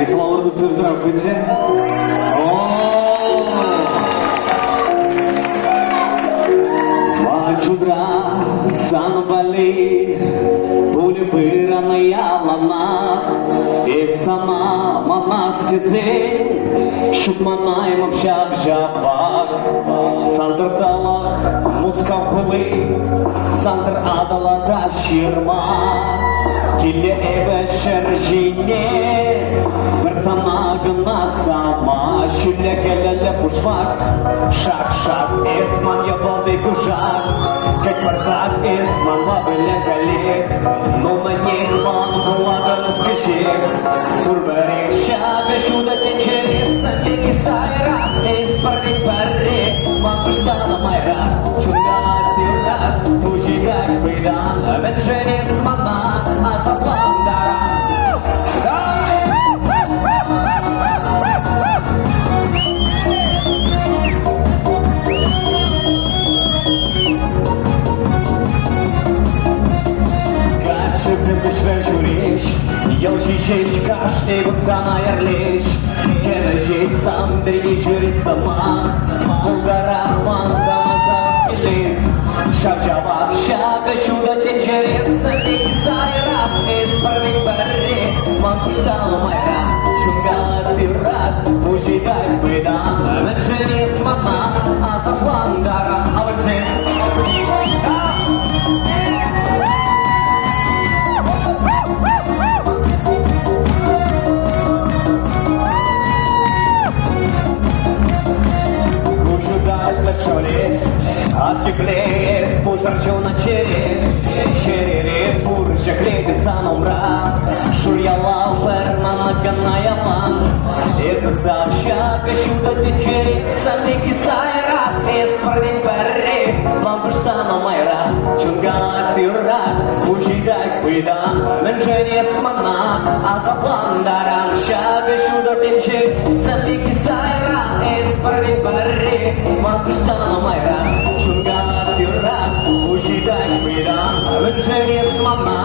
Рислава Радусов, здравствуйте. Чудра санбали, були вирана лана, і сама мама стізи, щоб манай мовчав жабак. Сандр дала музика в голи, Сандр адала та шірма, кілля ебе шержине, персона гна сама, шілля келля пушвак, шак-шак, есман ябалдий кужак, как бардак есман лабеля галек, но мені вон гладан скажек, бурбарек шабе шуда тенчерес, самбеки сайра, ес парни парре, мапуштана майра, чунгана сират, пужигак бейдан, менжене смана, а запландара. Yolşişeş kaşte buksana yerleş Geleceğiz sam beri jürit sama Bulgara manzama zaskiliz Şavşavak şaka şuda tenceres Sendeki sayra es parvik barre Mankuştal mayra Çungala sirat Ujidak bedan Menjeni smana Azaplandara Avazin Atkiplez, požarčev na čerez, čerere, furže, glede za nomra, šurjala, verma, nagana jalan, eza zavšaka, šuda te čerez, sameki sajra, es pardin perre, lampuštana majra, čungala cira, užidak pidan, menženje smana, a za plandaran, šaka, šuda te čerez, sameki sajra, es pardin perre, lampuštana majra, Ujidak bedan, menjeni smana,